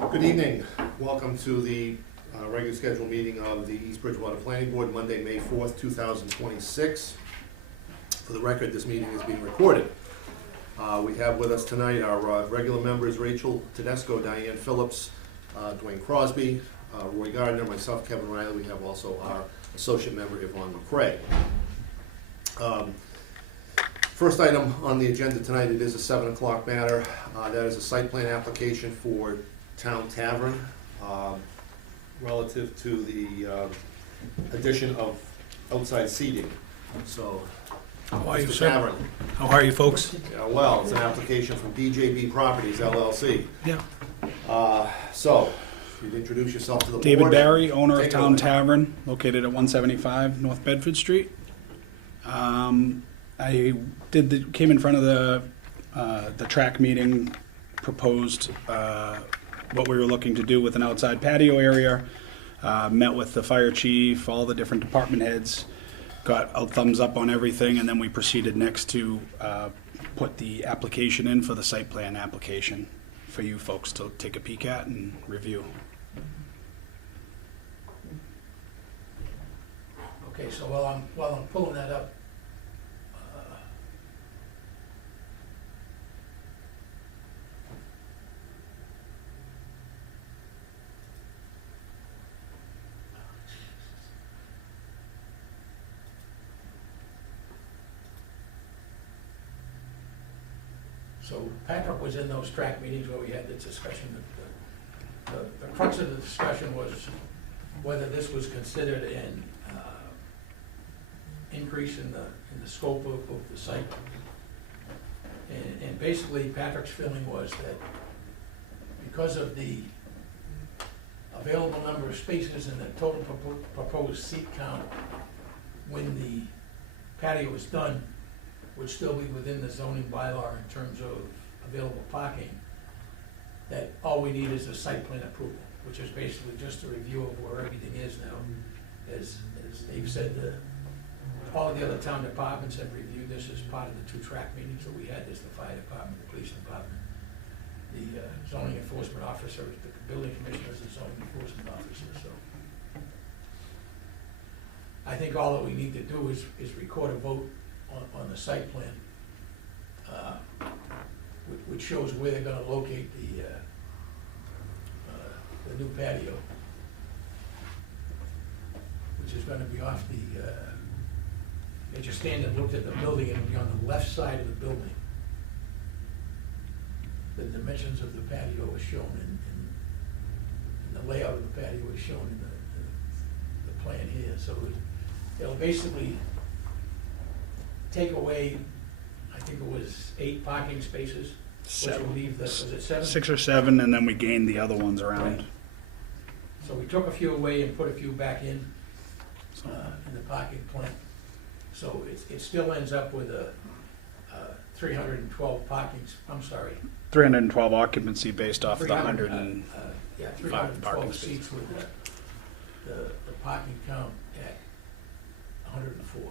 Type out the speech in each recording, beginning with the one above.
Good evening. Welcome to the regular scheduled meeting of the East Bridgewater Planning Board, Monday, May 4th, 2026. For the record, this meeting is being recorded. We have with us tonight our regular members, Rachel Tedesco, Diane Phillips, Dwayne Crosby, Roy Gardner, myself, Kevin Riley. We have also our associate member, Yvonne McCrae. First item on the agenda tonight, it is a 7 o'clock matter. That is a site plan application for Town Tavern relative to the addition of outside seating. So, How are you, Mr. sir? Tavern. How are you, folks? Well, it's an application from DJB Properties LLC. Yeah. So, if you'd introduce yourself to the board. David Barry, owner of Take it Town away. Tavern, located at 175 North Bedford Street. I came in front of the track meeting, proposed what we were looking to do with an outside patio area, met with the fire chief, all the different department heads, got a thumbs up on everything, and then we proceeded next to put the application in for the site plan application for you folks to take a peek at and review. Okay, so while I'm pulling that up, so Patrick was in those track meetings where we had the discussion. The crux of the discussion was whether this was considered an increase in the scope of the site. And basically, Patrick's feeling was that because of the available number of spaces and the total proposed seat count when the patio is done, would still be within the zoning bylaw in terms of available parking, that all we need is a site plan approval, which is basically just a review of where everything is now. As Dave said, all of the other town departments have reviewed this as part of the two track meetings that we had. There's the fire department, the police department, the zoning enforcement officer, the building commissioner is the zoning enforcement officer, so. I think all that we need to do is record a vote on the site plan, which shows where they're gonna locate the new patio, which is gonna be off the, as you stand and looked at the building, it'll be on the left side of the building. The dimensions of the patio are shown and the layout of the patio is shown in the plan here, so it'll basically take away, I think it was 8 parking spaces, which will leave the, was it 7? 6 or 7, and then we gained the other ones around. Right. So we took a few away and put a few back in the parking plan. So it still ends up with a 312 I'm sorry. 312 occupancy based off the 100 and Yeah, 5 parking 312 seats with the parking count at 104.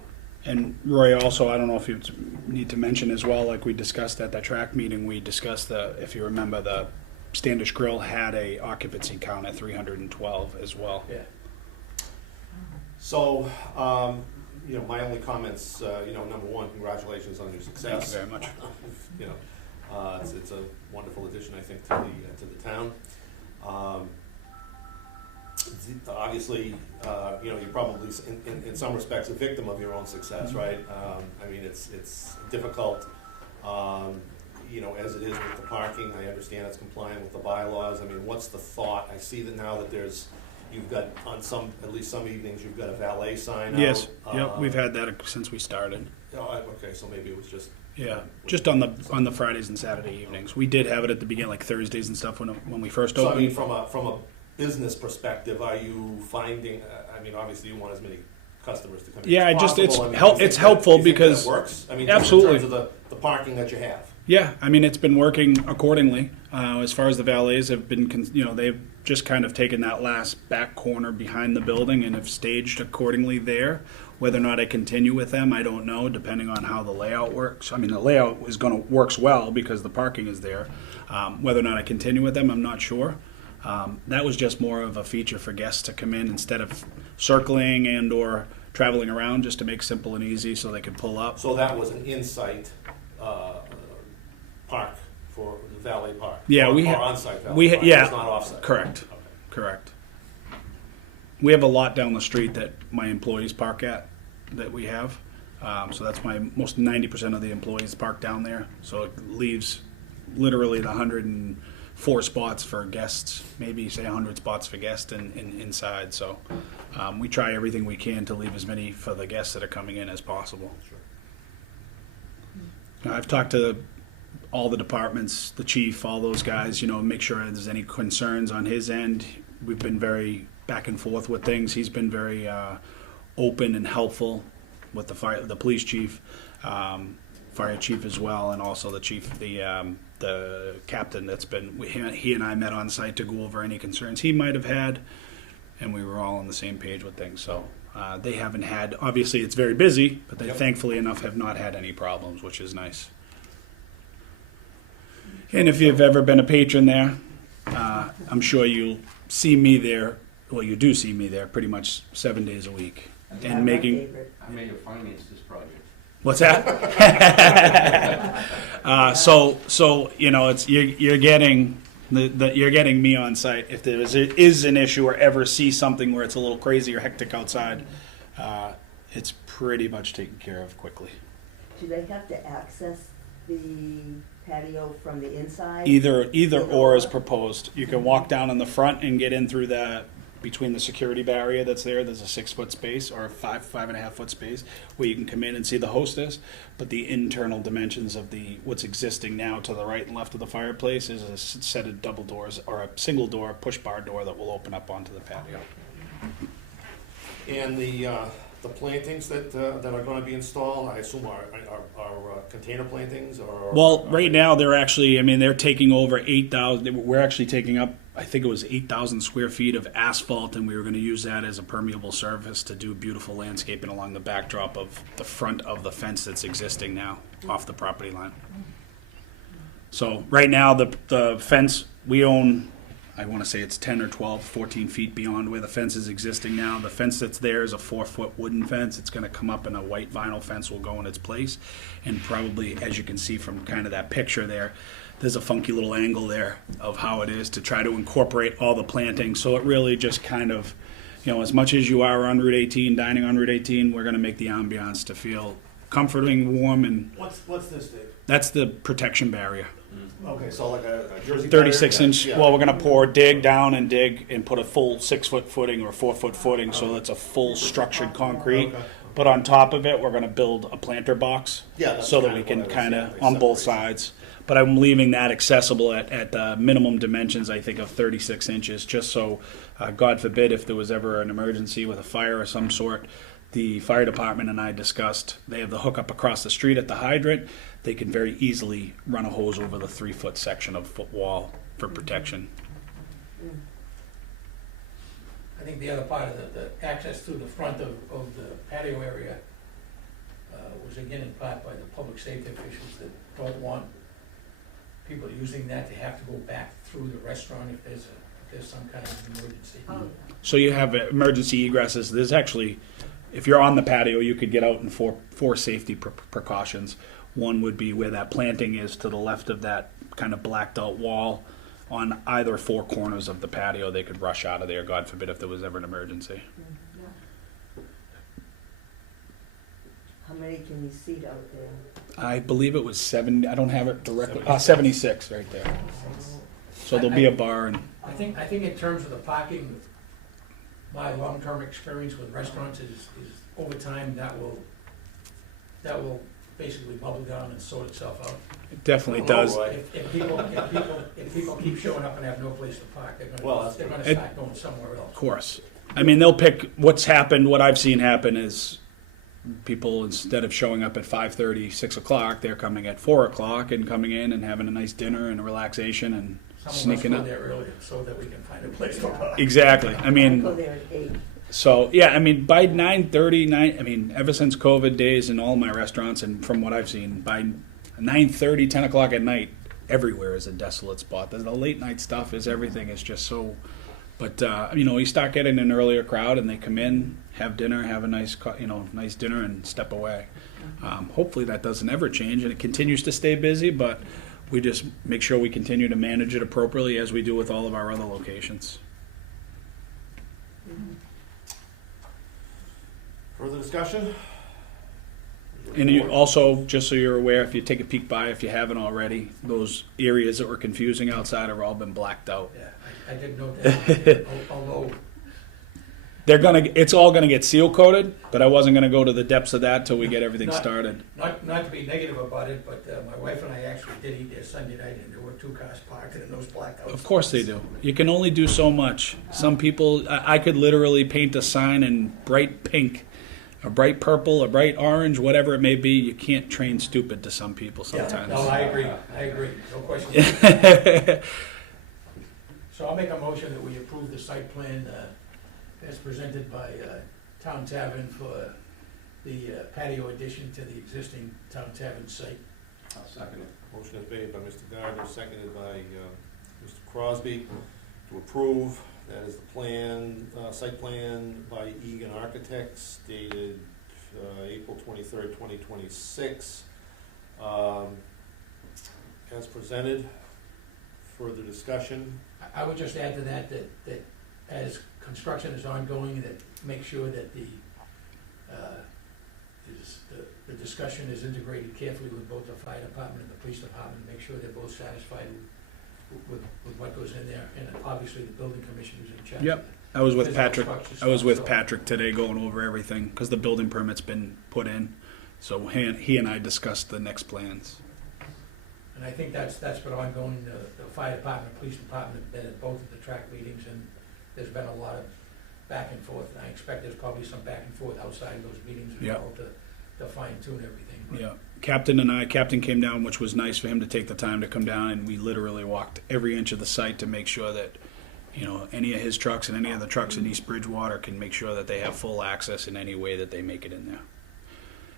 And Roy, also, I don't know if you need to mention as well, like we discussed at that track meeting, we discussed if you remember, the Standish Grill had a occupancy count at 312 as well. Yeah. So, my only comments, number one, congratulations on your success. Thank you very much. It's a wonderful addition, I think, to the town. Obviously, you're probably in some respects a victim of your own success, right? It's difficult, as it is with the parking. I understand it's compliant with the bylaws. What's the thought? I see that now that you've got at least some evenings, you've got a valet sign out. Yes, yep, we've had that since we started. Okay, so maybe it was just. Yeah, just on the Fridays and Saturday evenings. We did have it at the beginning, like Thursdays and stuff when we first So opened. from a business perspective, are you finding? Obviously, you want as many customers to come in. Yeah, as possible. it's helpful you think because that works. absolutely. In terms of the parking that you have. Yeah, it's been working accordingly. As far as the valets have been, they've just kind of taken that last back corner behind the building and have staged accordingly there. Whether or not I continue with them, I don't know, depending on how the layout works. The layout works well because the parking is there. Whether or not I continue with them, I'm not sure. That was just more of a feature for guests to come in instead of circling and or traveling around, just to make simple and easy so they could pull up. So that was an insight park for the valet park? Yeah, or we on-site valet we park? yeah, It's not off-site? correct, Okay. correct. We have a lot down the street that my employees park at, that we have. So that's my, most 90% of the employees park down there. So it leaves literally the 104 spots for guests, maybe say 100 spots for guests inside. So we try everything we can to leave as many for the guests that are coming in as possible. I've talked to all the departments, the chief, all those guys, make sure there's any concerns on his end. We've been very back and forth with things. He's been very open and helpful with the police chief, fire chief as well, and also the chief, the captain that's been, he and I met on site to go over any concerns he might have had, and we were all on the same page with things. So they haven't had, obviously it's very busy, but they thankfully enough have not had any problems, which is nice. And if you've ever been a patron there, I'm sure you'll see me there. Well, you do see me there pretty much 7 days a week, and making. I may have financed this project. What's that? So it's you're getting you're getting me on site. If there is an issue or ever see something where it's a little crazy or hectic outside, it's pretty much taken care of quickly. Do they have to access the patio from the inside? Either or is proposed. You can walk down in the front and get in through between the security barrier that's there. There's a 6-foot space or a 5.5 foot space where you can come in and see the hostess. But the internal dimensions of what's existing now to the right and left of the fireplace is a set of double doors or a single door push bar door that will open up onto the patio. And the plantings that are going to be installed, I assume are container plantings or? Well, right now they're actually, they're taking over 8,000. We're actually taking up, I think it was 8,000 square feet of asphalt, and we were going to use that as a permeable surface to do beautiful landscaping along the backdrop of the front of the fence that's existing now off the property line. So right now the fence we own, I want to say it's 10 or 12, 14 feet beyond where the fence is existing now. The fence that's there is a 4-foot wooden fence. It's going to come up and a white vinyl fence will go in its place. And probably, as you can see from kind of that picture there's a funky little angle there of how it is to try to incorporate all the planting. So it really just kind of, as much as you are on Route 18, dining on Route 18, we're going to make the ambiance to feel comforting, warm, and What's this, Dave? that's the protection barrier. Okay, so like a Jersey 36 barrier? inch, Yeah. well, we're gonna dig down and put a full 6-foot footing or 4-foot footing, so it's a full structured concrete. Okay. But on top of it, we're gonna build a planter box. Yeah, that's So that kinda we can what I was kinda, saying, on they both separate. sides. But I'm leaving that accessible at minimum dimensions, I think, of 36 inches, just so, God forbid, if there was ever an emergency with a fire of some sort, the fire department and I discussed, they have the hookup across the street at the hydrant. They can very easily run a hose over the 3-foot section of foot wall for protection. I think the other part of the access through the front of the patio area was again in part by the public safety officials that don't want people using that to have to go back through the restaurant if there's some kind of emergency. Oh, So you have emergency egresses. There's actually, if you're on the patio, you could get out in four safety precautions. One would be where that planting is to the left of that kind of blacked out wall. On either 4 corners of the patio, they could rush out of there, God forbid, if there was ever an emergency. how many can you seat out there? I believe it was 70, I don't have it directly, 76 right there. So there'll be a bar and, I think in terms of the parking, my long-term experience with restaurants is over time that will basically bubble down and sort itself out. it definitely Oh, does. right. If people keep showing up and have no place to park, they're Well, gonna that's- start going somewhere else. Of course. They'll pick, what I've seen happen is people, instead of showing up at 5:30, 6 o'clock, they're coming at 4 o'clock and coming in and having a nice dinner and a relaxation and Some of us sneaking go up. there earlier so that we can find a place to park. Exactly. I go there at 8. So, yeah, by 9:30, ever since COVID days in all my restaurants and from what I've seen, by 9:30, 10 o'clock at night, everywhere is a desolate spot. The late night stuff is everything is just so. But you start getting an earlier crowd, and they come in, have dinner, have a nice nice dinner, and step away. Hopefully that doesn't ever change, and it continues to stay busy. But we just make sure we continue to manage it appropriately as we do with all of our other locations. Further discussion? And you also, just so you're aware, if you take a peek by, if you haven't already, those areas that were confusing outside have all been blacked out. Yeah, I didn't know that, although, It's all gonna get seal coated, but I wasn't gonna go to the depths of that till we get everything started. not to be negative about it, but my wife and I actually did eat there Sunday night, and there were 2 cars parked in those blackouts. Of course they do. You can only do so much. Some people, I could literally paint a sign in bright pink, a bright purple, a bright orange, whatever it may be. You can't train stupid to some people Yeah, sometimes. no, I agree, no question. So I'll make a motion that we approve the site plan as presented by Town Tavern for the patio addition to the existing Town Tavern site. I'll second it. Motion is made by Mr. Gardner, seconded by Mr. Crosby to approve. That is the plan, site plan by Egan Architects dated April 23rd, 2026. As presented, further discussion. I would just add to that as construction is ongoing, that make sure that the discussion is integrated carefully with both the fire department and the police department, make sure they're both satisfied with what goes in there, and obviously the building commission is in charge. Yep. I was with Physical Patrick. structure I was with stuff, so- Patrick today going over everything because the building permit's been put in. So he and I discussed the next plans. And I think that's been ongoing. The fire department, police department have been at both of the track meetings, and there's been a lot of back and forth. And I expect there's probably some back and forth outside of those meetings as Yeah. well to fine tune everything. But Yeah, Captain came down, which was nice for him to take the time to come down, and we literally walked every inch of the site to make sure that, any of his trucks and any of the trucks in East Bridgewater can make sure that they have full access in any way that they make it in there.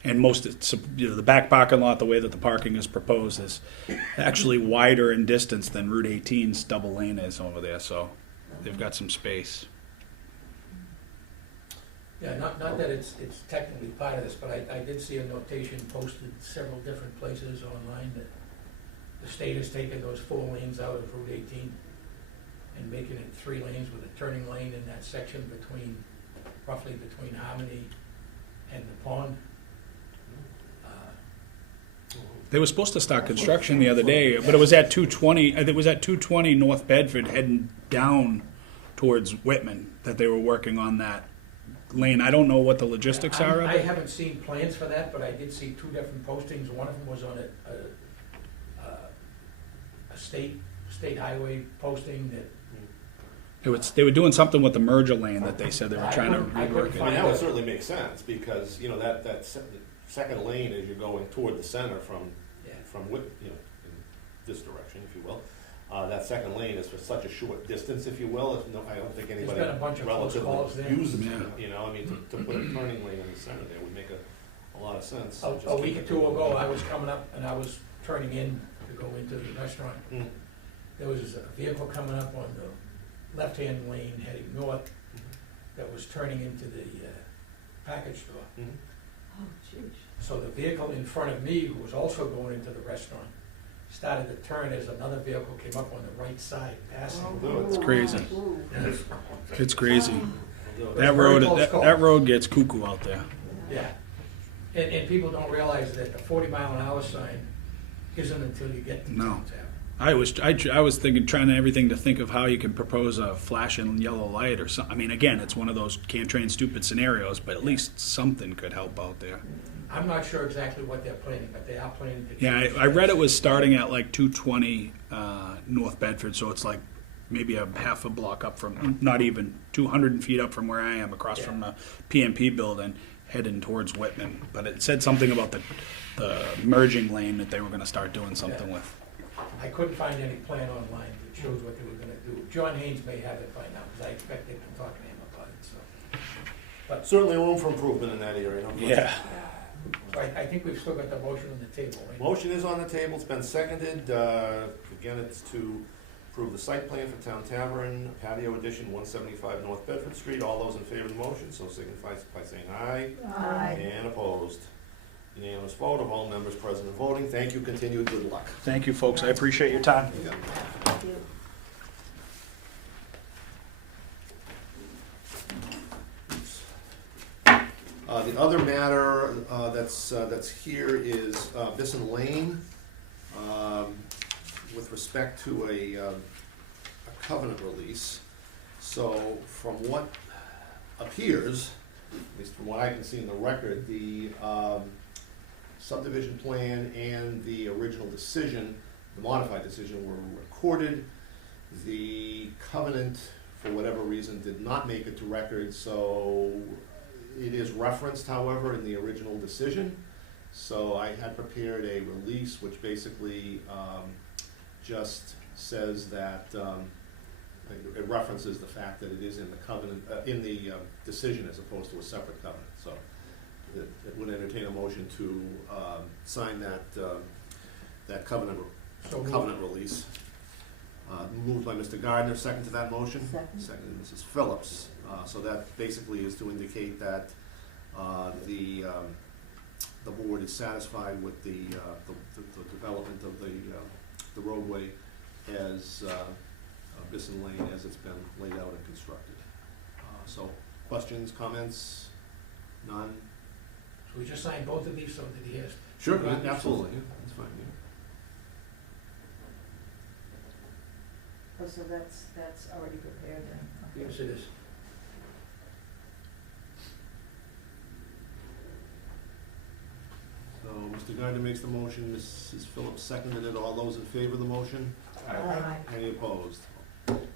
And the back parking lot, the way that the parking is proposed, is actually wider in distance than Route 18's double lane is over there, so they've got some space. Yeah, not that it's technically part of this, but I did see a notation posted several different places online that the state has taken those 4 lanes out of Route 18 and making it 3 lanes with a turning lane in that section roughly between Harmony and the pond. They were supposed to start construction the other day, but it was at 220. It was at 220 North Bedford, heading down towards Whitman, that they were working on that lane. I don't know what the logistics are of I it. haven't seen plans for that, but I did see 2 different postings. One of them was on a state highway posting that. They were doing something with the merger lane that they said they were trying to I couldn't rework it. I mean, that would certainly make sense, because, that second lane as you're going toward the center from in this direction, if you will. That second lane is for such a short distance, if you will. I don't think anybody been a bunch of close calls there. relatively uses Yeah. it. To put a turning lane in the center there would make a lot of sense. Just A keep week or it 2 moving. ago, I was coming up and I was turning in to go into the restaurant. Mm. There was a vehicle coming up on the left-hand lane heading north that was turning into the package store. Mhm. Oh, jeez. So the vehicle in front of me, who was also going into the restaurant, started to turn as another vehicle came up on the right side, passing. It's crazy. Ooh. It's crazy. Although That very road, close call. that road gets cuckoo out there. Yeah. And people don't realize that the 40-mile-an-hour sign isn't until you get to No. Town Tavern. I was thinking, trying everything to think of how you can propose a flashing yellow light or something. I mean, again, it's one of those can't train stupid scenarios, but at least something could help out there. I'm not sure exactly what they're planning, but they are planning to. Yeah, I read it was starting at like 220 North Bedford, so it's like maybe a half a block up from, not even 200 feet up from where I am, across from the PMP building, heading towards Whitman. But it said something about the merging lane that they were going to start doing something with. I couldn't find any plan online that shows what they were gonna do. John Haynes may have it by now, because I expect they've been talking to him about it, so. Certainly room for improvement in that area. No question. Yeah. I think we've still got the motion on the table, right? Motion is on the table, it's been seconded. Again, it's to approve the site plan for Town Tavern, patio addition, 175 North Bedford Street. All those in favor of the motion, so signify by saying aye. Aye. And opposed. Unanimous vote of all members present and voting. Thank you, continued good luck. Thank you, folks. I appreciate your time. You got it. Thank you. The other matter that's here is Bisson Lane, with respect to a covenant release. So from what appears, at least from what I can see in the record, the subdivision plan and the original decision, the modified decision, were recorded. The covenant, for whatever reason, did not make it to record, so it is referenced, however, in the original decision. So I had prepared a release which basically just says that, it references the fact that it is in the covenant, in the decision as opposed to a separate covenant. So it would entertain a motion to sign that covenant release. Moved by Mr. Gardner, second to that motion? Second. Seconded Mrs. Phillips. So that basically is to indicate that the board is satisfied with the development of the roadway as Bisson Lane as it's been laid out and constructed. So questions, comments? None? So we just signed both of these so that he has. Sure, absolutely, yeah, that's fine, yeah. Oh, so that's already prepared then? Okay. Yes, it is. So Mr. Gardner makes the motion, Mrs. Phillips seconded it. All those in favor of the motion? Aye. Any opposed?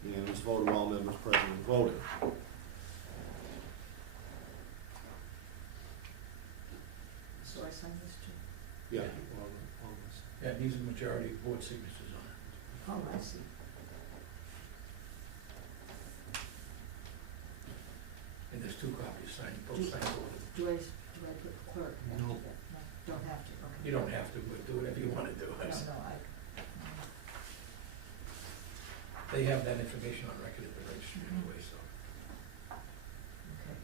Unanimous vote of all members present and voting. So I sign this too? Yeah. all this. That needs a majority of board signatures on it. Oh, I see. And there's two copies signed, both signed. Do I put clerk? No. No, don't have to, okay. You don't have to, but do whatever you want to do. No, I. They have that information on record at the registry Mhm. anyway, so. Okay.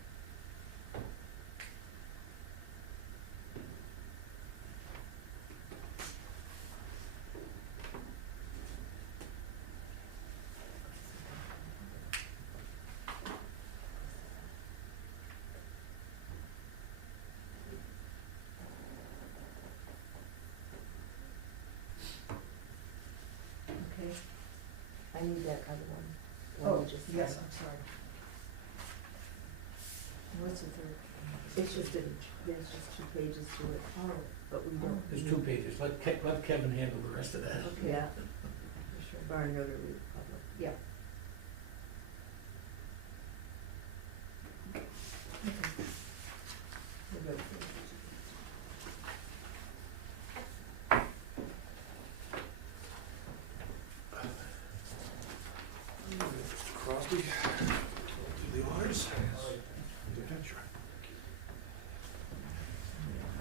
Okay. I need that other one. Oh, Just yes, sign. I'm sorry. What's the third? It's just there's just 2 pages to it. Oh. But we don't. There's 2 pages. Let Kevin handle the rest of that. Okay. Yeah. For sure. Bar Notary Public. Yeah. Okay. We're good. Mr. Crosby, do the honors.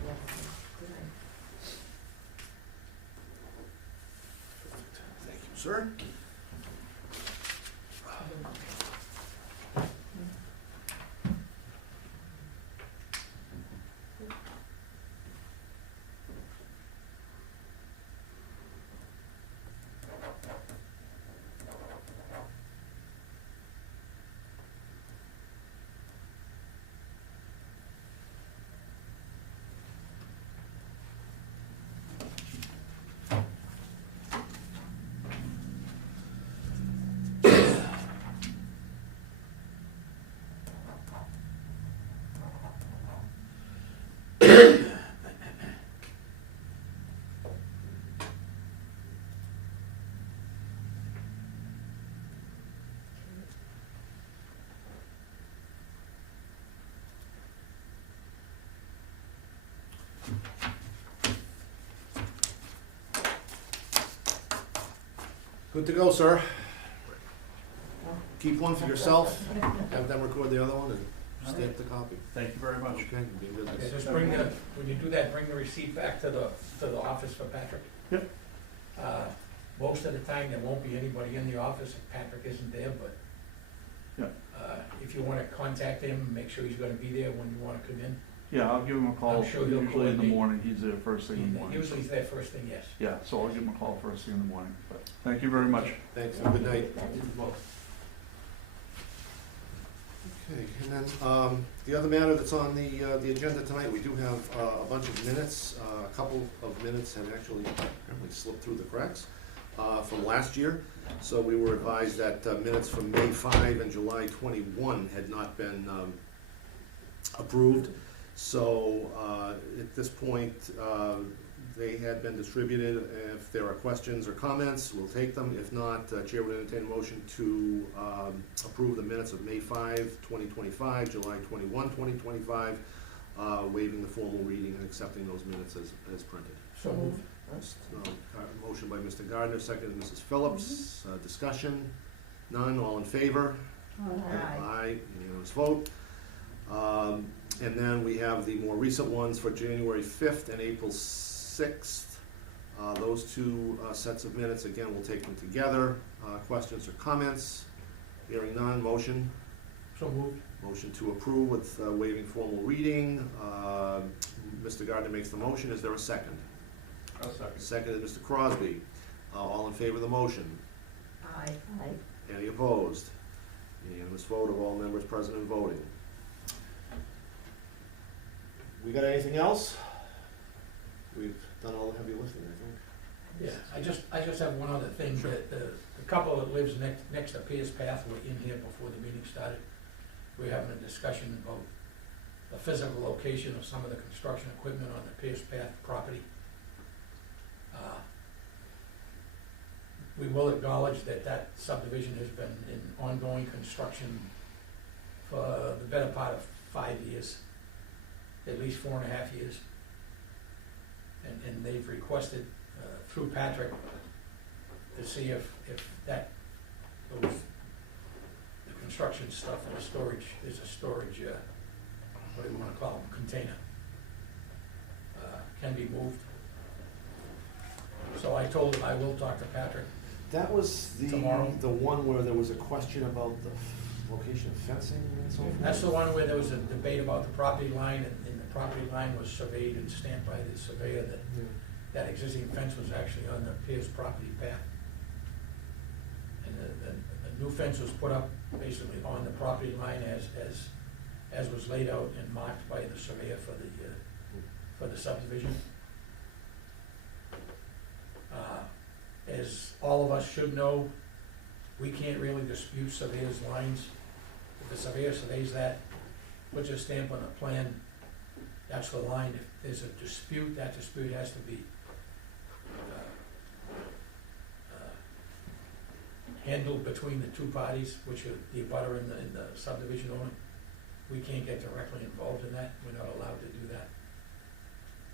Yeah. Good night. Thank you, sir. Good to go, sir. Keep one for yourself, have them record the other one, and stamp the copy. Thank you very much. Okay, be in Okay, business. just when you do that, bring the receipt back to the office for Patrick. Yep. Most of the time, there won't be anybody in the office if Patrick isn't there, but Yep. if you wanna contact him, make sure he's gonna be there when you wanna come in. Yeah, I'll give him a call, I'm sure he'll usually in the coordinate. morning, he's there first thing in the morning. Usually he's there first thing, yes. Yeah, so I'll give him a call first thing in the morning, but thank you very much. Thanks, have a good night. Okay, and then, the other matter that's on the agenda tonight, we do have a bunch of minutes. A couple of minutes have actually apparently slipped through the cracks from last year. So we were advised that minutes from May 5 and July 21 had not been approved. So at this point, they had been distributed. If there are questions or comments, we'll take them. If not, Chair would entertain a motion to approve the minutes of May 5, 2025, July 21, 2025, waiving the formal reading and accepting those minutes as printed. So moved. Motion by Mr. Gardner, second Mrs. Phillips. Discussion, none, all in favor? Aye, unanimous vote. And then we have the more recent ones for January 5th and April 6th. Those two sets of minutes, again, we'll take them together. Questions or comments? Hearing none, motion? So moved. Motion to approve with waiving formal reading. Mr. Gardner makes the motion. Is there a second? I'll second. Seconded, Mr. Crosby. All in favor of the motion? Aye. Any opposed? Unanimous vote of all members present and voting. We got anything else? We've done all the heavy lifting, I think. Yeah, I just have one other thing, Sure. that the couple that lives next to Pierce Path were in here before the meeting started. We're having a discussion about the physical location of some of the construction equipment on the Pierce Path property. We will acknowledge that subdivision has been in ongoing construction for the better part of 5 years, at least 4.5 years. And they've requested, through Patrick, to see if the construction stuff and the storage, there's a storage, what do you wanna call them, container, can be moved. So I told him I will talk to Patrick. That was Tomorrow. the one where there was a question about the location of fencing and so forth? That's the one where there was a debate about the property line, and the property line was surveyed and stamped by the surveyor that that existing fence was actually on the Pierce property path. And the new fence was put up basically on the property line as was laid out and marked by the surveyor for the subdivision. As all of us should know, we can't really dispute surveyor's lines. If the surveyor surveys that, puts a stamp on a plan, that's the line. If there's a dispute, that dispute has to be handled between the two parties, which are the abutter and the subdivision owner. We can't get directly involved in that. We're not allowed to do that.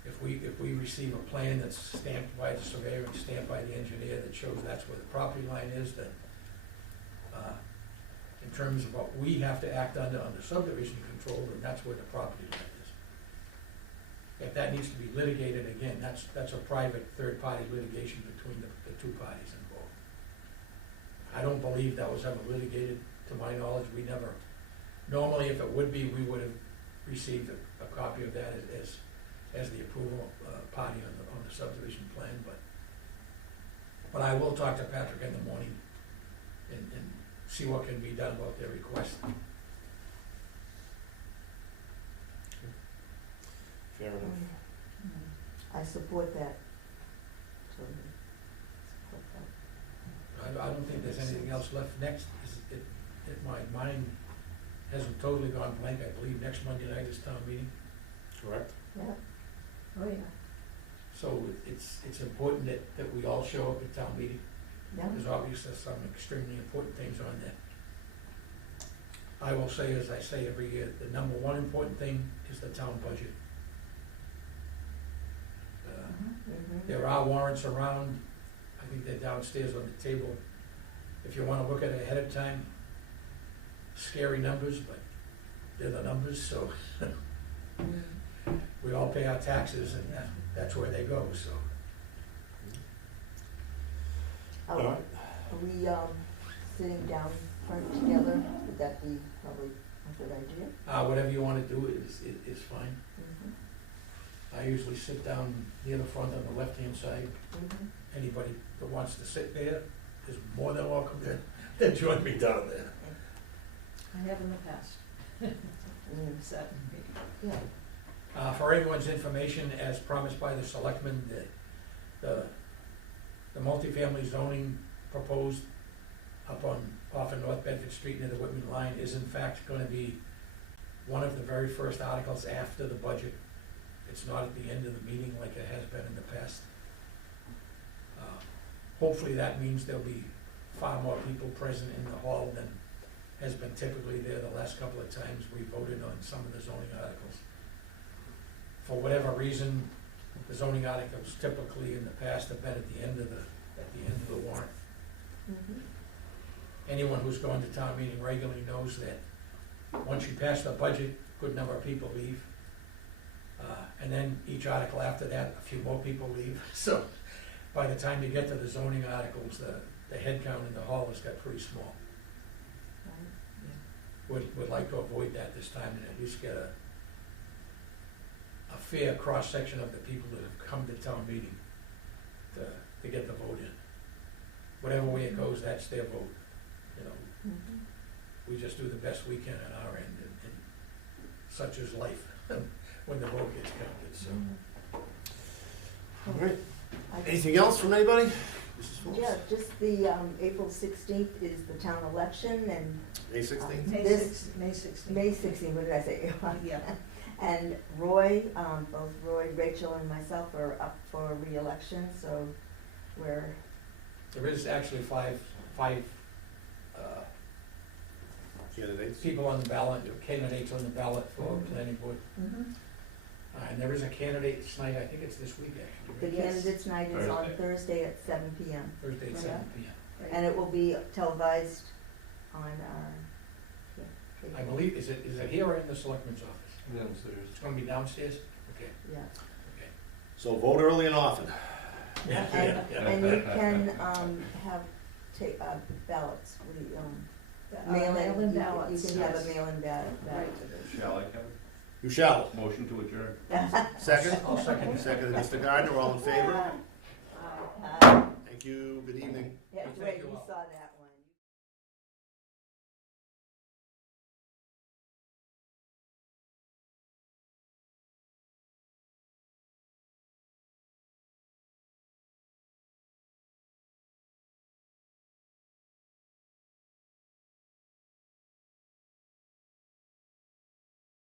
If we receive a plan that's stamped by the surveyor and stamped by the engineer that shows that's where the property line is, then in terms of what we have to act under subdivision control, then that's where the property line is. If that needs to be litigated, again, that's a private third-party litigation between the two parties involved. I don't believe that was ever litigated, to my knowledge. We never, normally if it would be, we would have received a copy of that as the approval party on the subdivision plan, but I will talk to Patrick in the morning and see what can be done about their request. Fair enough. I support that. So, support I don't think there's anything else left. Next, if my mind hasn't totally gone blank, I believe next Monday night is town meeting. Correct. that. Yeah. Oh, yeah. So it's important that we all show up at town meeting. Yeah. There's obviously some extremely important things on there. I will say, as I say every year, the number one important thing is the town budget. There are warrants around. I think they're downstairs on the table. If you wanna look at it ahead of time, scary numbers, but they're the numbers, so Mm. we all pay our taxes and that's where they go, so. Oh, All right. are we, sitting down front together? Would that be probably a good idea? Whatever you wanna do is fine. Mhm. I usually sit down near the front on the left-hand side. Mhm. Anybody that wants to sit there is more than welcome to join me down there. I have in the past. Mm. Sat in meetings. Yeah. For everyone's information, as promised by the selectmen, the multifamily zoning proposed up off of North Bedford Street near the Whitman line is in fact gonna be one of the very first articles after the budget. It's not at the end of the meeting like it has been in the past. Hopefully that means there'll be far more people present in the hall than has been typically there the last couple of times we voted on some of the zoning articles. For whatever reason, the zoning articles typically in the past have been at the end of the warrant. Mhm. Anyone who's gone to town meeting regularly knows that once you pass the budget, a good number of people leave. And then each article after that, a few more people leave. So by the time you get to the zoning articles, the head count in the hall has got pretty small. Right. Would like to avoid that this time and at least get a fair cross-section of the people that have come to town meeting to get the vote in. Whatever way it goes, that's their vote, you know. Mhm. We just do the best we can on our end, and such is life when the vote gets counted, so. All right. I- Anything else from anybody? Mrs. Phillips? Yeah, just the, April 16th is the town election, and May 16th? May This- 6th, May 16th. May 16th, what did I say? Yeah. And Roy, both Roy, Rachel, and myself are up for re-election, so we're, There is actually five Candidates? people on the ballot, candidates on the ballot for planning board. And there is a candidate tonight, I think it's this week the actually, right? candidates' night is on Thursday at 7 PM. Thursday at 7 p.m. And it will be televised on our. I believe, is it here or in the selectman's office? Downstairs. It's gonna be downstairs? Okay, Yeah. okay. So vote early and often. Yeah, And, yeah. and you can, have ballots, what do you, Mail-in ballots. You can have a yes. mail-in ballot. Right. Shall I, Kevin? You shall. Motion to adjourn. Second? I'll second it. Second, Mr. Gardner, all in favor? Uh, Thank you, good evening. Yeah, Thank great, you you all. saw that.